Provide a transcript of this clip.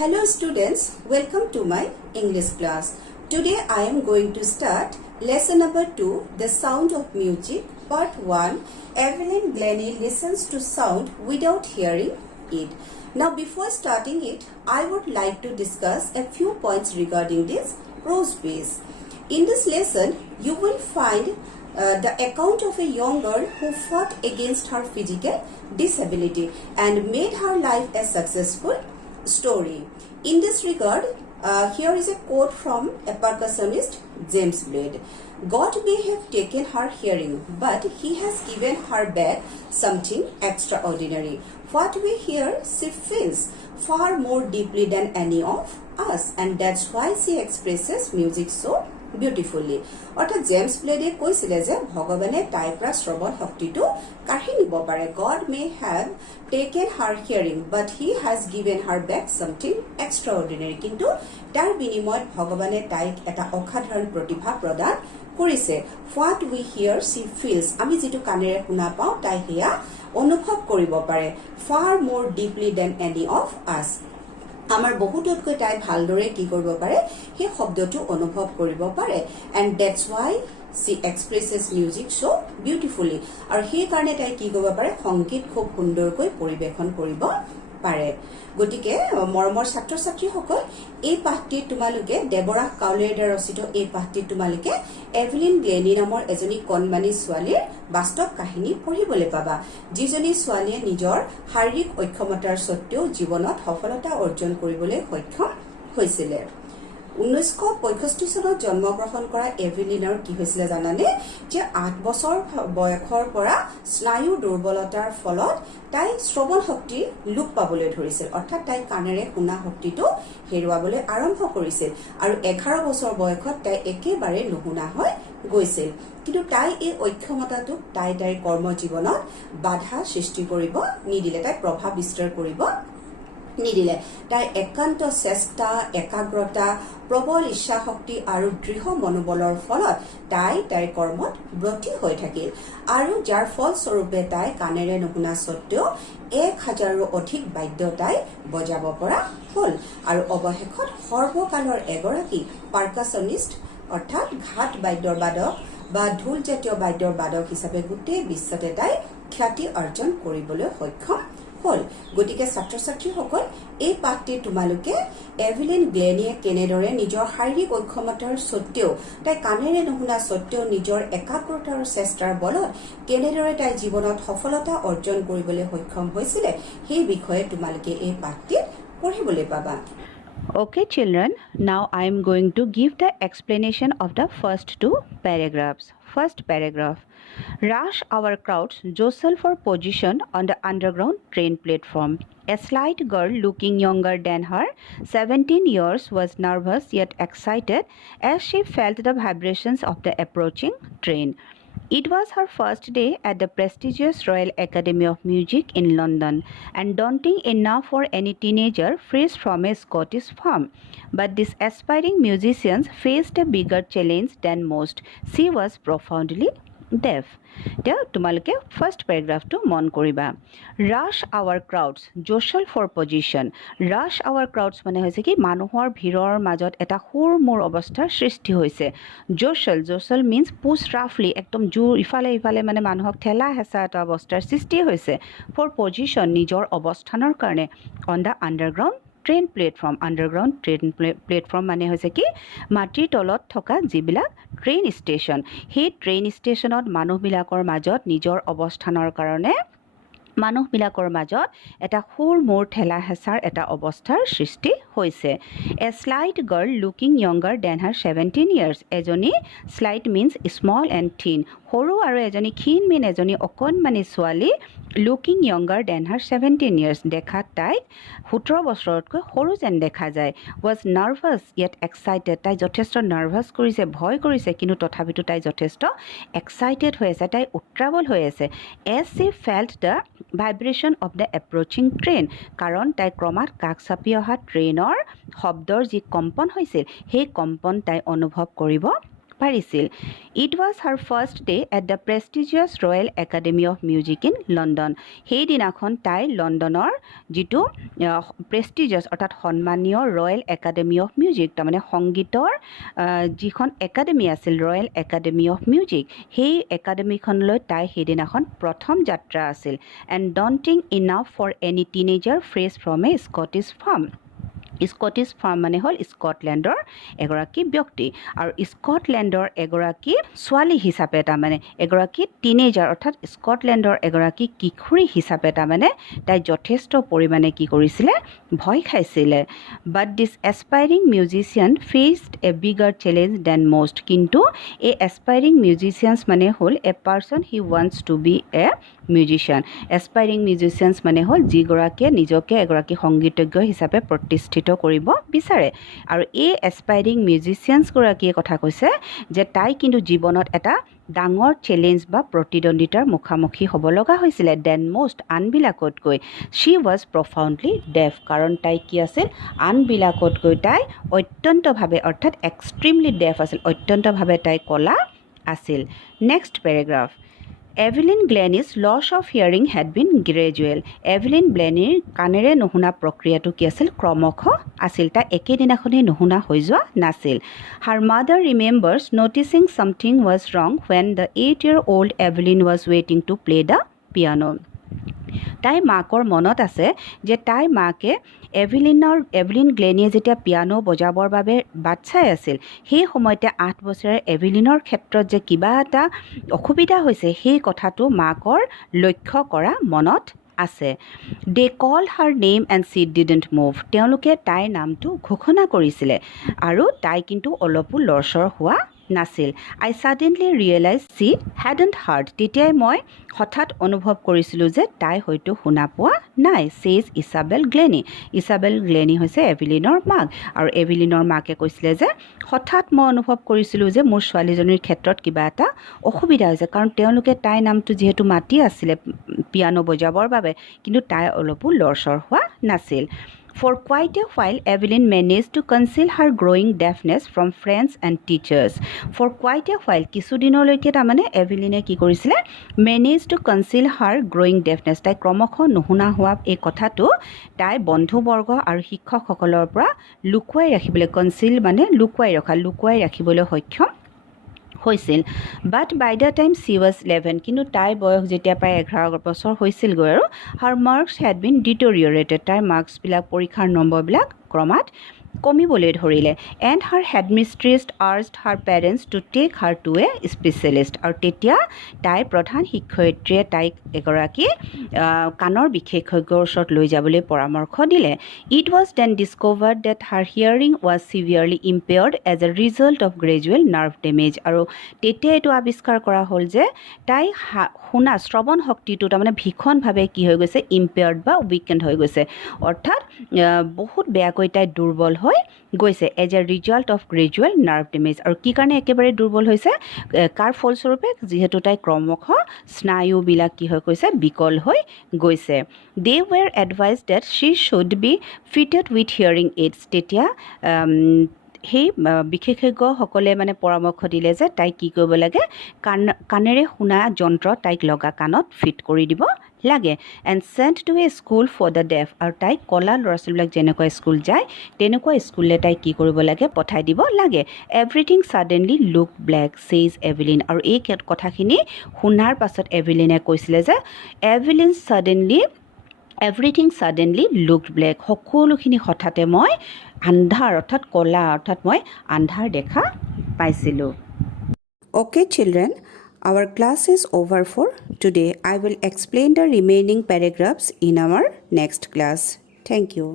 Hello students, welcome to my English class. Today I am going to start lesson number 2, The Sound of Music, part 1. Evelyn Glennie listens to sound without hearing it. Now before starting it, I would like to discuss a few points regarding this prose piece. In this lesson, you will find the account of a young girl who fought against her physical disability and made her life a successful story. In this regard, here is a quote from a percussionist, James Blade. God may have taken her hearing, but he has given her back something extraordinary. What we hear, she feels far more deeply than any of us, and that's why she expresses music so beautifully. অর্থাৎ James ব্লেডে কৈছিলে যে ভগৱানে তাইৰ পৰা শ্ৰৱণ শক্তিটো কাঢ়ি নিব পাৰে. God may have taken her hearing, but he has given her back something extraordinary. কিন্তু তাৰ বিনিময়ত ভগৱানে তাইক এটা অসাধাৰণ প্ৰতিভা প্ৰদান কৰিছে. What we hear, she feels. আমি যেটো কানেৰে শুনা পাওঁ তাই হেয়া অনুভৱ কৰিব পাৰে. Far more deeply than any of us. আমাৰ বহুতকৈ তাই ভালদৰে কি কৰিব পাৰে সেই শব্দটো অনুভৱ কৰিব পাৰে and that's why she expresses music so beautifully আৰু সেই কাৰণে তাই কি কৰিব পাৰে সংগীত খুব সুন্দৰকৈ পৰিবেশন কৰিব পাৰে. গতিকে মৰমৰ ছাত্ৰ ছাত্ৰীসকল এই পাঠটি তোমালোকে দেৱৰাজ কাউলেৰ দ্বাৰা ৰচিত এই পাঠটি তোমালোকে এভলিন গ্লেনি নামৰ এজনী কণমানি ছোৱালীৰ বাস্তৱ কাহিনী পঢ়িবলৈ পাবা, যিজনী ছোৱালীয়ে নিজৰ শাৰীৰিক অক্ষমতাৰ সত্ত্বেও জীৱনত সফলতা অৰ্জন কৰিবলৈ সক্ষম হৈছিল. 1965 চনত জন্মগ্ৰহণ কৰা এভলিনৰ কি হৈছিল জানানে যে 8 বছৰ বয়সৰ পৰা স্নায়ু দুৰ্বলতাৰ ফলত তাই শ্ৰৱণ শক্তি লোপ পাবলৈ ধৰিছিল, অৰ্থাৎ তাই কাণেৰে শুনা শক্তিটো হেৰুৱাবলৈ আৰম্ভ কৰিছিল আৰু 11 বছৰ বয়সত তাই একেবাৰে নুশুনা হৈ গৈছিল. কিন্তু তাই এই অক্ষমতাটো তাইৰ কৰ্মজীৱনত বাধা সৃষ্টি কৰিব নিদিলে, তাই প্ৰভাৱ বিস্তাৰ কৰিব নিদিলে. তাই একান্ত চেষ্টা, একাগ্ৰতা, প্ৰবল ইচ্ছা শক্তি আৰু দৃঢ় মনোবলৰ ফলত তাইৰ কৰ্মত ব্ৰতী হৈ থাকিল আৰু যাৰ ফলস্বৰূপে তাই কাণেৰে নুশুনা স্বত্তেও 1000ৰো অধিক বাদ্য তাই বজাব পৰা হ'ল আৰু অৱশেষত সৰ্বকালৰ এগৰাকী পাৰ্কাছনিষ্ট অৰ্থাৎ ঘাট বাদ্যৰ বাদক বা ঢোল জাতীয় বাদ্যৰ বাদক হিচাপে গোটেই বিশ্বতে তাই খ্যাতি অৰ্জন কৰিবলৈ সক্ষম হ'ল. গতিকে ছাত্ৰ ছাত্ৰীসকল এই পাঠটি তোমালোকে এভলিন গ্লেনিয়ে কেনেদৰে নিজৰ শাৰীৰিক অক্ষমতাৰ সত্ত্বেও তাই কাণেৰে নুশুনা সত্ত্বেও নিজৰ একাগ্ৰতা আৰু চেষ্টাৰ বলত কেনেদৰে তাই জীৱনত সফলতা অৰ্জন কৰিবলৈ সক্ষম হৈছিল সেই বিষয়ে তোমালোকে এই পাঠটিত পঢ়িবলৈ পাবা. Okay children, now I am going to give the explanation of the first two paragraphs. First paragraph. Rush hour crowds jostle for position on the underground train platform. A slight girl looking younger than her 17 years was nervous yet excited as she felt the vibrations of the approaching train. It was her first day at the prestigious Royal Academy of Music in London and daunting enough for any teenager fresh from a Scottish farm. But this aspiring musician faced a bigger challenge than most. She was profoundly deaf. Now, তোমালোকে first paragraph to মন কৰিবা. Rush hour crowds jostle for position. Rush hour crowds মানে হৈছে কি মানুহৰ ভিৰৰ মাজত এটা হুৰমুৰ অৱস্থাৰ সৃষ্টি হৈছে. Jostle means push roughly, একদম জোৰ ইফালে মানে মানুহক ঠেলা হেঁচা এটা অৱস্থাৰ সৃষ্টি হৈছে. For position নিজৰ অৱস্থানৰ কাৰণে on the underground train platform. Underground train platform মানে হৈছে কি মাটিৰ তলত থকা যিবিলাক ট্ৰেইন ষ্টেচন, সেই ট্ৰেইন ষ্টেচনত মানুহবিলাকৰ মাজত নিজৰ অৱস্থানৰ কাৰণে মানুহবিলাকৰ মাজত এটা হুৰমুৰ ঠেলা হেঁচাৰ এটা অৱস্থাৰ সৃষ্টি হৈছে. এ স্লাইট গাৰ্ল লুকিং য়ংগাৰ দেন হাৰ 17 years. এজনী স্লাইট মিনছ স্মল এণ্ড থিন, সৰু আৰু এজনী ক্ষীণ এজনী অকণমানি ছোৱালী লুকিং য়ংগাৰ দেন হাৰ 17 years. দেখাত তাইক 17 বছৰতকৈ সৰু যেন দেখা যায়. Was nervous yet excited. তাই যথেষ্ট নাৰ্ভাছ কৰিছে, ভয় কৰিছে, কিন্তু তথাপিতো তাই যথেষ্ট এক্সাইটেড হৈ আছে, তাই উত্ৰাৱল হৈ আছে. As she felt the vibration of the approaching train. কাৰণ তাই ক্ৰমাৎ কাষ চাপি অহা ট্ৰেইনৰ শব্দৰ যি কম্পন হৈছিল সেই কম্পন তাই অনুভৱ কৰিব পাৰিছিল it was her first day at the prestigious royal academy of music in London সেইদিনাখন তাই লণ্ডনৰ যিটো প্ৰেষ্টিজিয়াছ অৰ্থাৎ সন্মানীয় ৰয়েল একাডেমি অফ মিউজিক তাৰমানে সংগীতৰ যিখন একাডেমি আছিল ৰয়েল একাডেমি অফ মিউজিক সেই একাডেমিখনলৈ তাই সেইদিনাখন প্ৰথম যাত্ৰা আছিল and daunting enough for any teenager fresh from a Scottish farm Scottish farm মানে হ'ল স্কটলেণ্ডৰ এগৰাকী ব্যক্তি আৰু স্কটলেণ্ডৰ এগৰাকী ছোৱালী হিচাপে তাৰমানে এগৰাকী টিনেজাৰ অৰ্থাৎ স্কটলেণ্ডৰ এগৰাকী কিশোৰী হিচাপে তাৰমানে তাই যথেষ্ট পৰিমাণে কি কৰিছিলে ভয় খাইছিলে but this aspiring musician faced a bigger challenge than most কিন্তু এই এছপাইৰিং মিউজিচিয়ানছ মানে হ'ল a person he wants to be a musician aspiring musicians মানে হ'ল যিগৰাকীয়ে নিজকে এগৰাকী সংগীতজ্ঞ হিচাপে প্ৰতিষ্ঠিত কৰিব বিচাৰে আৰু এই এছপাইৰিং মিউজিচিয়ানছগৰাকীয়ে কথা কৈছে যে তাই কিন্তু জীৱনত এটা ডাঙৰ চেলেঞ্জ বা প্ৰতিদ্বন্দ্বিতাৰ মুখামুখি হ'ব লগা হৈছিলে দেন মষ্ট আনবিলাকতকৈ শ্বি ৱাজ প্ৰফাউণ্ডলি ডেফ কাৰণ তাই কি আছিল আনবিলাকতকৈ তাই অত্যন্তভাৱে অৰ্থাৎ এক্সট্ৰিমলি ডেফ আছিল অত্যন্তভাৱে তাই কলা আছিল next paragraph Evelyn Glennie's loss of hearing had been gradual Evelyn গ্লেনিৰ কাণেৰে নুশুনা প্ৰক্ৰিয়াটো কি আছিল ক্ৰমশ আছিল তাই একেদিনাখনেই নুশুনা হৈ যোৱা নাছিল her mother remembers noticing something was wrong when the 8-year-old Evelyn was ৱেইটিং টু প্লে দ্য পিয়ানো তাইৰ মাকৰ মনত আছে যে তাইৰ মাকে এভিলিন গ্লেনিয়ে যেতিয়া পিয়ানো বজাবৰ বাবে বাট চাই আছিল সেই সময়তে 8 বছৰীয়া এভিলিনৰ ক্ষেত্ৰত যে কিবা এটা অসুবিধা হৈছে সেই কথাটো মাকৰ লক্ষ্য কৰা মনত আছে they call her name and she didn't move তেওঁলোকে তাইৰ নামটো ঘোষণা কৰিছিলে আৰু তাই কিন্তু অলপো লৰচৰ হোৱা নাছিল আই ছাডেনলি ৰিয়েলাইজ শ্বি হেডণ্ট হাৰ্ড তেতিয়াই মই হঠাৎ অনুভৱ কৰিছিলোঁ যে তাই হয়তো শুনা পোৱা নাই চেজ ইছাবেল গ্লেনি হৈছে এভিলিনৰ মাক আৰু এভিলিনৰ মাকে কৈছিলে যে হঠাৎ মই অনুভৱ কৰিছিলোঁ যে মোৰ ছোৱালীজনীৰ ক্ষেত্ৰত কিবা এটা অসুবিধা হৈছে কাৰণ তেওঁলোকে তাইৰ নামটো যিহেতু মাতি আছিলে পিয়ানো বজাবৰ বাবে কিন্তু তাই অলপো লৰচৰ হোৱা নাছিল For quite a while, Evelyn managed to conceal her growing deafness from friends and teachers. For quite a while, কিছুদিনলৈকে তাৰমানে এভিলিনে কি কৰিছিলে মেনেজ টু কনচিল হাৰ গ্ৰয়িং ডেফনেছ তাই ক্ৰমশ নুশুনা হোৱা এই কথাটো তাই বন্ধুবৰ্গ আৰু শিক্ষকসকলৰ পৰা লুকুৱাই ৰাখিবলৈ কনচিল মানে লুকুৱাই ৰাখিবলৈ সক্ষম হৈছিল বাট বাই দ্য টাইম চি ৱাজ 11 কিন্তু তাইৰ বয়স যেতিয়া প্ৰায় 11 বছৰ হৈছিলগৈ আৰু her marks had been deteriorated তাইৰ মাৰ্কছবিলাক পৰীক্ষাৰ নম্বৰবিলাক ক্ৰমাৎ কমিবলৈ ধৰিলে and her headmistress urged her parents to take her to a specialist আৰু তেতিয়া তাইৰ প্ৰধান শিক্ষয়িত্ৰীয়ে তাইক এগৰাকী কাণৰ বিশেষজ্ঞৰ ওচৰত লৈ যাবলৈ পৰামৰ্শ দিলে it was then discovered that her hearing was severely impaired as a result of gradual nerve damage আৰু তেতিয়া এইটো আৱিষ্কাৰ কৰা হ'ল যে তাই শ্ৰৱণ শক্তিটো তাৰমানে ভীষণভাৱে কি হৈ গৈছে ইম্পেয়াৰ্ড বা উইকেণ্ড হৈ গৈছে অৰ্থাৎ বহুত বেয়াকৈ তাই দুৰ্বল হৈ গৈছে as a result of gradual nerve damage আৰু কি কাৰণে একেবাৰে দুৰ্বল হৈছে কাৰ ফলস্বৰূপে যিহেতু তাই ক্ৰমশ স্নায়ুবিলাক কি হৈ গৈছে বিকল হৈ গৈছে they were advised that she should be fitted with hearing aids তেতিয়া সেই বিশেষজ্ঞসকলে মানে পৰামৰ্শ দিলে যে তাইক কি কৰিব লাগে কাণেৰে শুনা যন্ত্ৰ তাইক লগা কাণত ফিট কৰি দিব লাগে and sent to a school for the deaf আৰু তাইক কলা ল'ৰা ছোৱালীবিলাক যেনেকুৱা স্কুল যায় তেনেকুৱা স্কুললৈ তাইক কি কৰিব লাগে পঠাই দিব লাগে এভৰিথিং ছাডেনলি লুক ব্লেক চেজ এভিলিন আৰু এই কথাখিনি শুনাৰ পাছত এভিলিনে কৈছিলে যে এভৰিথিং ছাডেনলি লুকড ব্লেক সকলোখিনি হঠাতে মই আন্ধাৰ অৰ্থাৎ কলা অৰ্থাৎ মই আন্ধাৰ দেখা পাইছিলোঁ Okay children, our class is over for today. I will explain the remaining paragraphs in our next class. Thank you.